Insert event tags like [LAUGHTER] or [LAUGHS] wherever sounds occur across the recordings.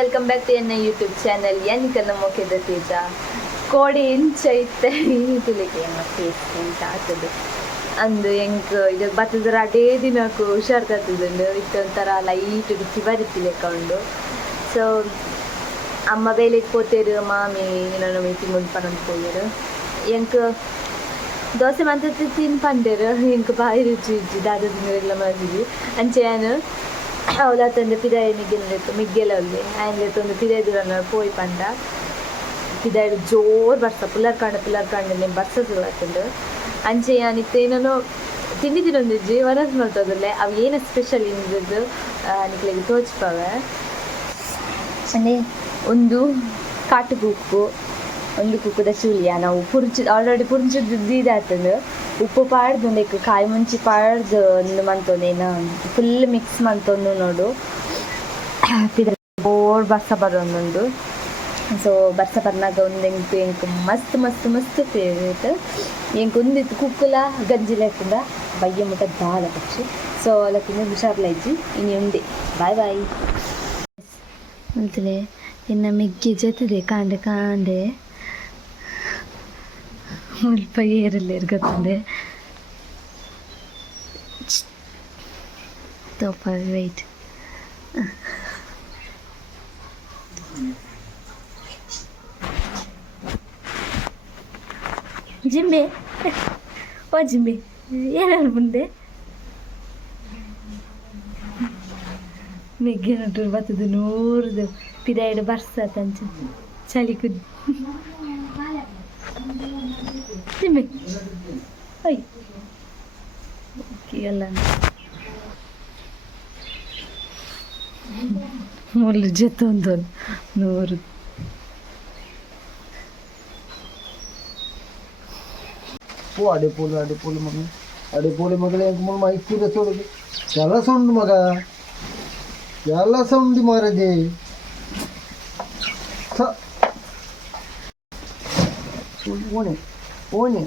Welcome back to ಎನ್ನ YouTube channel ಎನ್ನಿಕನ್ನ ಮೊಕ್ಕೆದ ತೇಜ ಕೋಡಿ ಇಂಚ ಇತ್ತೆ ತುಲಿಗೆ ಫೇಸ್ ಎಂತ ಆಗ್ತದೆ ಅಂದು ಎಂಕ್ ಇದು ಬತ್ತದ್ರ ಅಡೇ ದಿನಕ್ಕೂ ಹುಷಾರ್ ತತ್ತದುಂಡು ಇತ್ತೊಂಥರ ಲೈಟ್ ಫಿವರ್ ಇತ್ತಿಲೆಕ್ಕ ಉಂಡು ಸೊ ಅಮ್ಮ ಬೇಲೆಗೆ ಪೋತೇರು ಮಾಮಿ ನಾನು ಮೀಟಿಂಗ್ ಉಂಡ್ಪನಂತ ಪೋಯರು ಎಂಕ್ ದೋಸೆ ಮಂತ ತಿನ್ ಪಂಡೇರು ಎಂಕ್ ಬಾಯಿ ರುಚಿ ಇಜ್ಜಿ ದಾದ ದಿನಗಳ ಮಜಿಜಿ ಅಂಚೆಯಾನು ಅವಳ ತಂದೆ ಪಿದಾಯ ಮಿಗ್ಗೆಲೆತ್ತು ಮಿಗ್ಗೆಲ ಅಲ್ಲಿ ಆಯ್ಲೆತ್ತು ಒಂದು ಪಿದಾಯ ದೂರ ಪೋಯ್ ಪಂಡ. ಪಿದಾಯ ಜೋರ್ ಬರ್ಸ ಪುಲ್ಲರ್ ಕಾಂಡ ಪುಲ್ಲರ್ ಕಾಂಡ ಬರ್ಸ ಶುರು ಅಂಚೆ ಯಾನಿತ್ತೇನೋ ತಿಂಡಿ ತಿನ್ನೊಂದಿಜ್ಜಿ ವರಸ್ ಮಾಡ್ತದಲ್ಲೇ ಅವು ಏನು ಸ್ಪೆಷಲ್ ಇಂದದ್ದು ನಿಕ್ಲಿಗೆ ತೋಚ್ಪವೆ. ಅಂದರೆ ಒಂದು ಕಾಟು ಕುಕ್ಕು ಒಂದು ಕುಕ್ಕುದ ಚೂಲಿಯ ನಾವು ಪುರ್ಚು ಆಲ್ರೆಡಿ ಪುರ್ಚುದು ಇದಾತಂದು. ಉಪ್ಪು ಪಾಡ್ದು ಒಂದಕ್ಕೆ ಕಾಯಿ ಮುಂಚಿ ಪಾಡ್ದು ಒಂದು ಮಂತೊಂದೇನ ಫುಲ್ ಮಿಕ್ಸ್ ಮಂತೊಂದು ನೋಡು. [COUGHS] ಬೋರ್ ಬರ್ಸ ಬರೋಂದು ಸೊ ಬರ್ಸ ಬರ್ನಾಗ ಒಂದು ಎಂಕು ಎಂಕು ಮಸ್ತ್ ಮಸ್ತ್ ಮಸ್ತ್ ಫೇವ್ರೇಟ್ ಎಂಕು ಒಂದಿತ್ತು ಕುಕ್ಕುಲ ಗಂಜಿ ಲೇಕುಂಡ ಬಯ್ಯ ಮುಟ್ಟ ದಾಲ ಪಕ್ಷಿ. ಸೊ ಅಲ್ಲಕ್ಕಿಂತ ಹುಷಾರ್ಲೈಜಿ ಇನ್ನು ಉಂಡೆ. ಬಾಯ್ ಬಾಯ್ ಅಂತಲೇ ಇನ್ನು ಮಿಗ್ಗಿ ಜೊತೆದೆ, ಕಾಂಡೆ ಕಾಂಡೆ. ಮುಲ್ಪ ಏರಲ್ಲಿ ಇರ್ಗತ್ತಂದೆ ತೋಪ ವೆಯ್ಟ್ ಜಿಂಬೆ ಓ ಜಿಂಬೆ ಏನಾರು ಮುಂದೆ ಮೆಗ್ಗೆ ನಟರು ಬರ್ತದೆ ನೂರದು ಪಿದಾಯಿಡು ಬರ್ಸತ್ತಂಚ ಚಳಿ ಕುದ್ದು ಜಿಂಬೆ ಓಯ್ ಎಲ್ಲ ಮುಳ್ಳು ಜೊತ್ತೊಂದು ನೂರು. ಓ ಅಡಿಪೋಲಿ ಅಡಿಪೋಲಿ ಮಗ ಅಡಿಪೋಲಿ ಮಗಳೇ ಎಂಕ ಮೈಕ್ ಸೊಡದು ಕೆಲಸ ಉಂಡು ಮಗ. ಕೆಲಸ ಉಂಡು ಮಾರದೆ. ಓಣೆ. ಓಣೆ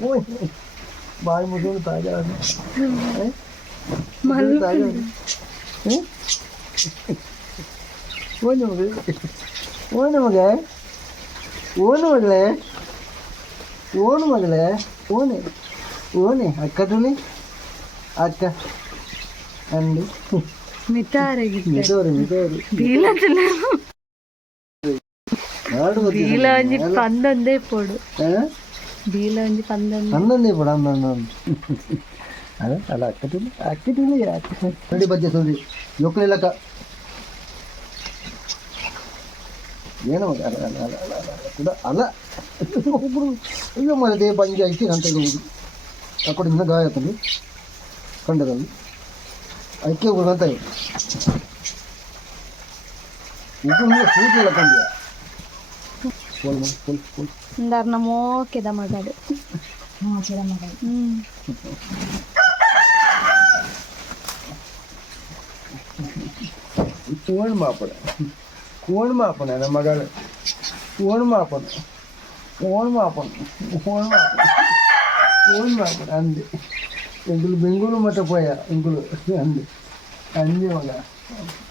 ಓಣಿ ಬಾಯಿ ಮುಗಿದು ತಾಜ ತಾಜ ಓಣೆ ಮಗ ಓಣಿ ಮಗ ಓಣೆ ಮಗಳೇ ಓನು ಮಗಳೇ ಓಣಿ ಓಣಿ ಅಕ್ಕ ತುಳಿ ಅಕ್ಕ ಅಂದು ಮಿತಾರಾಗಿತ್ತು ಮಿತೋರಿ ಮಿತೋರಿ ಪೋಡು ಆಡು ಬೀಲ ಒಂಜಿ ಪಂದೊಂದೇ ಪೋಡು ಬೀಲ ಒಂಜಿ ಪಂದೊಂದು ಅನ್ನಂದೇ ಬಿಡ ಅಂದ ಅಂದ ಅದ ಅಲ್ಲ ಅಕ್ಕ ತುಳಿ ಅಕ್ಕ ತುಳಿ ಅಕ್ಕ ನೋಡಿ ಬಜ್ಜೆ ಸುಳ್ಳಿ ಯೋಕಲಿಲ್ಲಕ್ಕ ಏನು ಮಗ ಅಲ್ಲ ಅಲ್ಲ ಅಲ್ಲ ಅಲ್ಲ ಅಲ್ಲ ಕೂಡ ಅಲ್ಲ ಒಬ್ಬರು ಅಯ್ಯೋ ಮರದೆ ಪಂಜೆ ಐತಿ ಅಂತ ಹೇಳುವುದು ಆ ಕಡೆ ಇನ್ನ ಗಾಯ ಆತಲ್ಲಿ ಕಂಡದಲ್ಲಿ ಐಕೆ ಹೋಗಂತ ಇದು ಸೂಜಿಲ್ಲ ಕಂಡ್ಯ ಫೋನ್ ಮಾಡಿ ಫೋನ್ ಫೋನ್ ಒಂದಾರು ನಮ್ಮ ಕೆದ ಮಗಡು ಹ್ಮ್ ಕೋಣ ಮಾಪನ ಕೋಣ ಮಾಪನ ನಮ್ಮ ಮಗಳ ಕೋಣ ಮಾಪನ ಕೋಣ ಮಾಪನ ಕೋಣ ಮಾಪನ ಕೋಣ ಮಾಪನ ಅಂದೆ ಎಂಗುಲು ಬೆಂಗಳೂರು ಮಟ್ಟ ಪೋಯ ಎಂಗುಲು ಅಂದೆ ಅಂದೆ ಮಗ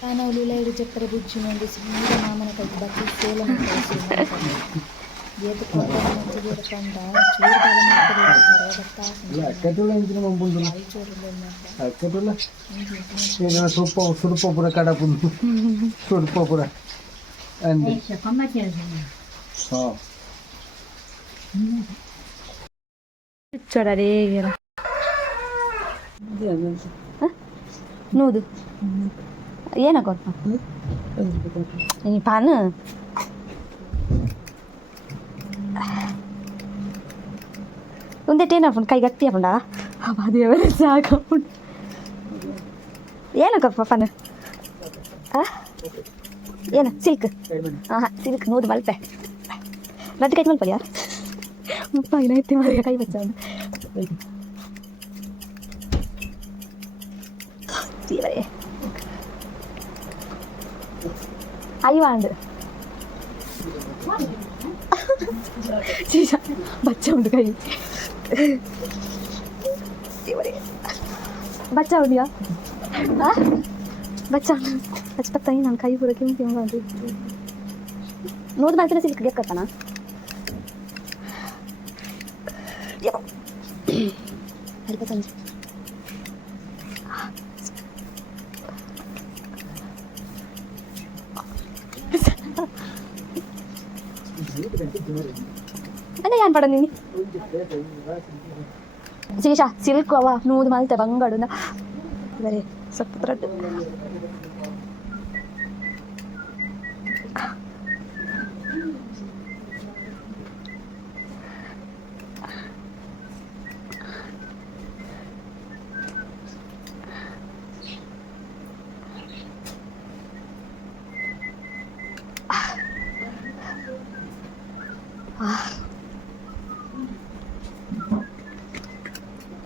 ఆయన ఉల్లిలాయుడు చక్కెర బుజ్జి నుండి శ్రీమీర మామన కలిసి భక్తి సేలం గీత కొంత మంచి గీత కొంత చూడు పర్వత సుడుపప్పు సుడుపప్పుర కడపు సుడుపప్పుర చూడరే నూదు ಏನ ಕೊಟ್ಟ ನೀ ಪಾನು ಒಂದೇಟೇನ ಕೈ ಗಟ್ಟಿ ಅಪ್ಪಂಡ ದೇವರ ಸಾಕಪ್ಪುಂಡು ಏನಕ್ಕಪ್ಪ ಪನ ಏನ ಸಿಲ್ಕ್ ಹಾಂ ಸಿಲ್ಕ್ ನೂದು ಮಲ್ಪೆ ರದ್ದು ಕೈ ಮಲ್ಪಡಿಯಾ ಮುಪ್ಪ ಐತಿ ಮರಿ ಕೈ ಬಚ್ಚ ದೇವರೇ അയ്വാണ്ട് ബച്ച ഉണ്ട് കൈ ബച്ച ഉണ്ടിയാ ಬಚ್ಚ ಹಚ್ಪತ್ತಾಯಿ ನನ್ನ ಕೈ ಪೂರ ಕೆಂಪು ಕೆಂಪು ಅದು ನೋಡ್ ಮಾತ್ರ ಸಿಲ್ಕ್ ಗೆಕ್ಕತ್ತನ ಅಲ್ಪ ಸಂಜೆ ಅದೇ ಏನ್ ಪಡ ನೀನು ಶೇಷ ಸಿಲ್ಕ್ ಅವ ನೂದು ಮಲ್ತೆ ಬಂಗಾಡು ಬರೀ ಸ್ವಲ್ಪ thread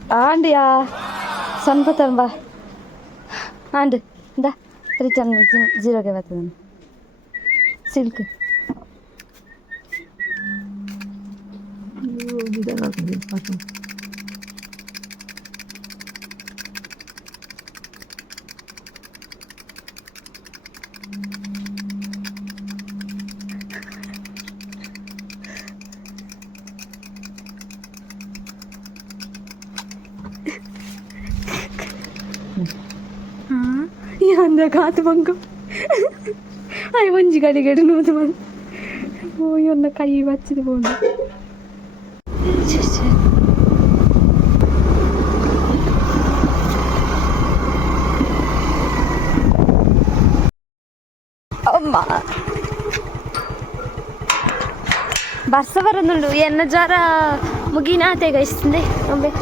Andi ya, sampai tambah. Andi, dah terjang zero ke mana? Silk. Oh, di dalam. Oh, di. ಬಂದಾಗ ಆತು ಬಂಕು ಅಯ್ಯ ಒಂಜಿ ಗಡಿಗೆಡು ನೂತು ಬಂದು ಓಯ್ ಒಂದು ಕೈ ಬಚ್ಚಿದ ಬೋಂಡು ಅಮ್ಮ ಬರ್ಸ ಬರೋದುಂಡು ಎನ್ನ ಜಾರ ಮುಗಿನ ತೆಗಿಸ್ತಿಂದೆ ಅಂಬೆ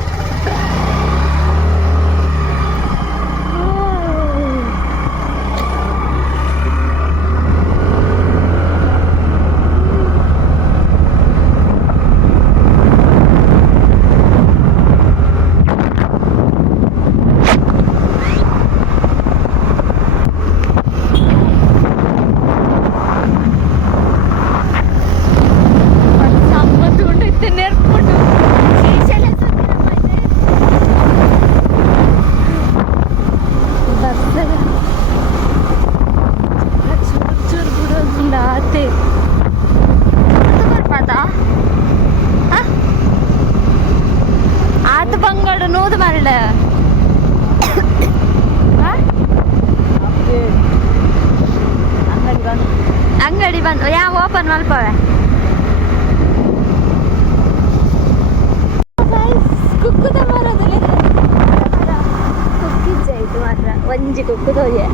ಕುಕ್ಕುದೋye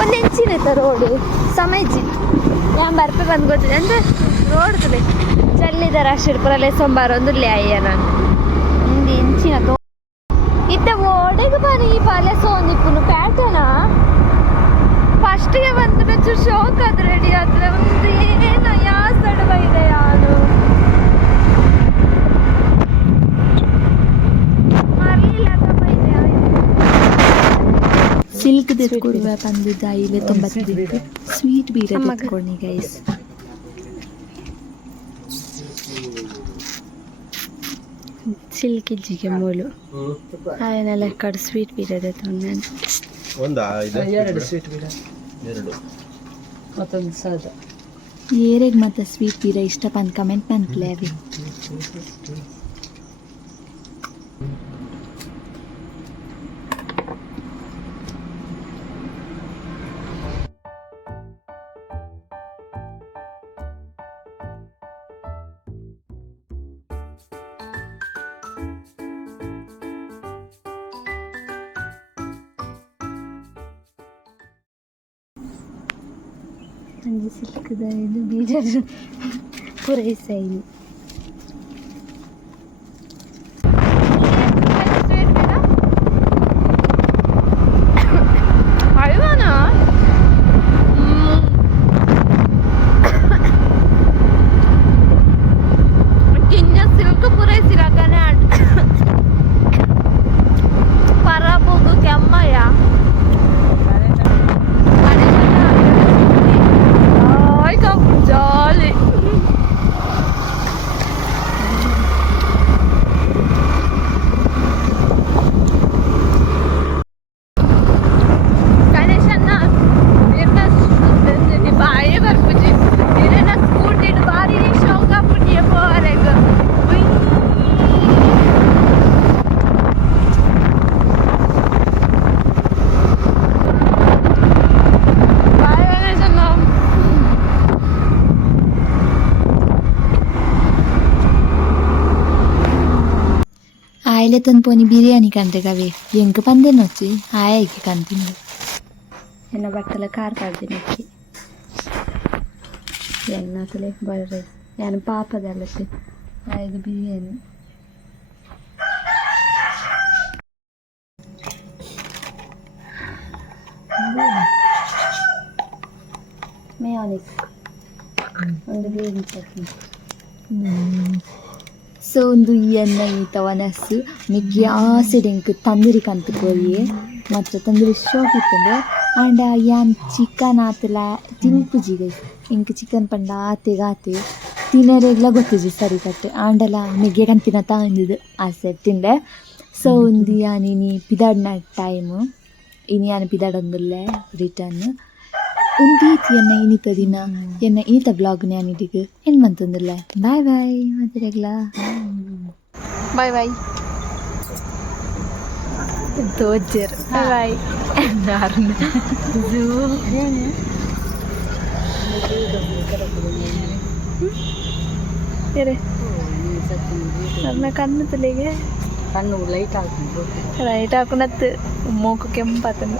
ಒಂದು ಹೆಂಚಿನ ರೋಡು ಸಮಯಜಿ ഞാൻ ಬರ್ಪೆ ಬಂದು ಗೊತ್ತಿದೆ ಅಂದ್ರೆ ರೋಡ್ ತುಲೆ ಚಲ್ಲಿದ ಸೋಮವಾರ ಒಂದು ಅಯ್ಯ ನಾನು. ಸಿಲ್ಕ್ ಕೊಡುವ ತಂದಿದ್ದ ಇಲ್ಲೇ ತೊಂಬತ್ತು ಸ್ವೀಟ್ ಬೀರ. ತೆಗೆದುಕೊಳ್ಳಿ ಗೈಸ್ ಸಿಲ್ಕ್ ಇಜ್ಜಿಗೆ ಮೂಲು ಆಯನೆಲ್ಲ ಕಡೆ ಸ್ವೀಟ್ ಬೀರದ ನಾನು. ಒಂದಾ ಇದು? ಎರಡು ಸ್ವೀಟ್ ಬಿಡ ಎರಡು. ಮತ್ತೊಂದು ಸಾದ. ಏರೆಗ್ ಮತ್ತೆ ಸ್ವೀಟ್ ಬೀರ ಇಷ್ಟ ಪಂದ್ ಕಮೆಂಟ್ ಬಂದ್ಲೇ ಅವಿ ನಂಗೆ ಸಿಲ್ಕ್ದ ಇದು ಬೀಜ [LAUGHS] ಪೂರೈಸಾಯಿ ಅಳ್ವಾನಾ Ailetan poni biryani kante kabe. Yeng ke pande nochi, ay ke kante ni. Yena bakala kar kar de nochi. Yeng na papa dalati. Ay ke biryani. Me mm. onik. So ಒಂದು ಈ ಎಣ್ಣೆ ಈತ ವನಸ್ಸು ಮಿಗ್ಗಿ ಆಸಿಡೆಂಕ್ ತಂದೂರಿ ಕಂತು ಪೋಯಿ ಮತ್ತು ತಂದೂರಿ ಶೋಕ್ ಇತ್ತಂದು ಆಂಡ ಯಾನ್ ಚಿಕನ್ ಆತಲ ತಿನ್ಪುಜಿಗೆ ಇಂಕ್ ಚಿಕನ್ ಪಂಡ ಆತೆಗ ಆತೆ ತಿನ್ನರೆಲ್ಲ ಗೊತ್ತಿಜಿ ಸರಿ ಕಟ್ಟು. ಆಂಡಲ ಮಿಗ್ಗೆ ಕಂತಿನ ತಂದಿದ್ದು ಆಸೆ ತಿಂದೆ. ಸೊ ಒಂದು ಯಾನಿನಿ ಪಿದಾಡ್ನ ಟೈಮು ಇನಿ ಯಾನ್ ಪಿದಾಡೊಂದುಲ್ಲೆ return ಉಂದೀತಿ ಎನ್ನ ಇನಿತ ದಿನ ಎನ್ನ ಈತ ಬ್ಲಾಗ್ ನ್ಯಾನಿಟಿಗೆ ಏನ್ ಮಂತಂದಿಲ್ಲ ಬಾಯ್ ಬಾಯ್ ಮದ್ರೆಗ್ಲ ಬಾಯ್ ಬಾಯ್ ತೋಜರ್ ಬಾಯ್ ನನ್ನ ಕಣ್ಣು ತಲೆಗೆ ಕಣ್ಣು ಲೈಟ್ ಆಗ್ತದೆ ರೈಟ್ ಹಾಕೊಂಡತ್ತು ಮೂಕು ಕೆಂಪಾತನು